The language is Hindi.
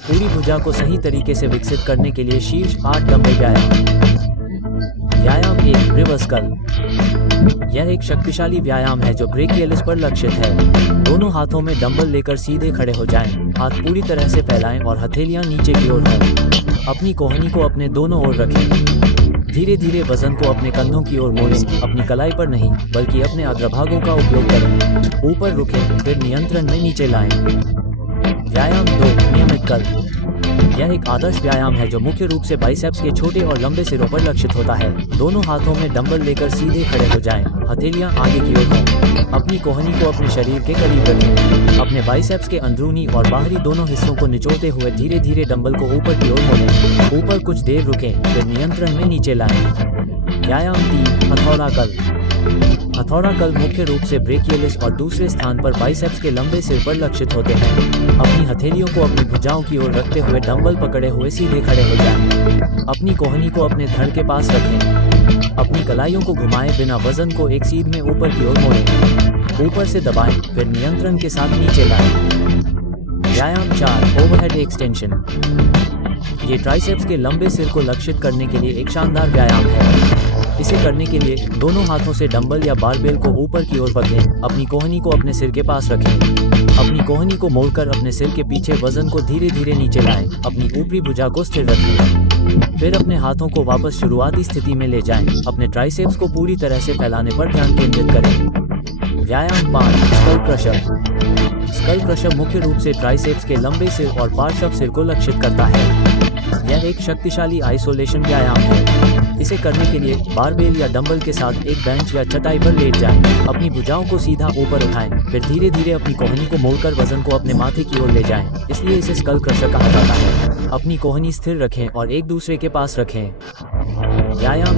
पूरी भुजा को सही तरीके से विकसित करने के लिए शीर्ष 8 डंबल व्यायाम। व्यायाम 1, रिवर्स कर्ल। यह एक शक्तिशाली व्यायाम है जो ब्रेकियलिस पर लक्षित है। दोनों हाथों में डंबल लेकर सीधे खड़े हो जाएं। हाथ पूरी तरह से फैलाएं और हथेलियां नीचे की ओर हों। अपनी कोहनी को अपने दोनों ओर रखें। धीरे धीरे वजन को अपने कंधों की ओर मोड़ें। अपनी कलाई पर नहीं, बल्कि अपने अग्रभागों का उपयोग करें। ऊपर रुकें, फिर नियंत्रण में नीचे लाएं। व्यायाम 2, नियमित कर्ल। यह एक आदर्श व्यायाम है जो मुख्य रूप से बाइसेप्स के छोटे और लंबे सिरों पर लक्षित होता है। दोनों हाथों में डंबल लेकर सीधे खड़े हो जाएं। हथेलियां आगे की ओर हों। अपनी कोहनी को अपने शरीर के करीब रखें। अपने बाइसेप्स के अंदरूनी और बाहरी दोनों हिस्सों को निचोड़ते हुए धीरे धीरे डंबल को ऊपर की ओर मोड़ें। ऊपर कुछ देर रुकें, फिर नियंत्रण में नीचे लाएं। व्यायाम 3, हथौड़ा कर्ल। हथौड़ा कर्ल मुख्य रूप से ब्रेकियलिस और दूसरे स्थान पर बाइसेप्स के लंबे सिर पर लक्षित होते हैं। अपनी हथेलियों को अपनी भुजाओं की ओर रखते हुए डंबल पकड़े हुए सीधे खड़े हो जाएं। अपनी कोहनी को अपने धड़ के पास रखें। अपनी कलाइयों को घुमाएं बिना वजन को एक सीध में ऊपर की ओर मोड़ें। ऊपर से दबाएं, फिर नियंत्रण के साथ नीचे लाएं। व्यायाम 4, ओवरहेड एक्सटेंशन। ये ट्राइसेप्स के लंबे सिर को लक्षित करने के लिए एक शानदार व्यायाम है। इसे करने के लिए दोनों हाथों से डंबल या बारबेल को ऊपर की ओर पकड़ें। अपनी कोहनी को अपने सिर के पास रखें। अपनी कोहनी को मोड़कर अपने सिर के पीछे वजन को धीरे धीरे नीचे लाएं। अपनी ऊपरी भुजा को स्थिर रखें। फिर अपने हाथों को वापस शुरुआती स्थिति में ले जाएं। अपने ट्राइसेप्स को पूरी तरह से फैलाने पर ध्यान केंद्रित करें। व्यायाम 5, स्कल क्रशर। स्कल क्रशर मुख्य रूप से ट्राइसेप्स के लंबे सिर और पार्श्व सिर को लक्षित करता है। यह एक शक्तिशाली आइसोलेशन व्यायाम है। इसे करने के लिए बारबेल या डंबल के साथ एक बेंच या चटाई पर लेट जाएं। अपनी भुजाओं को सीधा ऊपर उठाएं, फिर धीरे धीरे अपनी कोहनी को मोड़कर वजन को अपने माथे की ओर ले जाएं। इसलिए इसे स्कल क्रशर कहा जाता है। अपनी कोहनी स्थिर रखें और एक दूसरे के पास रखें। व्यायाम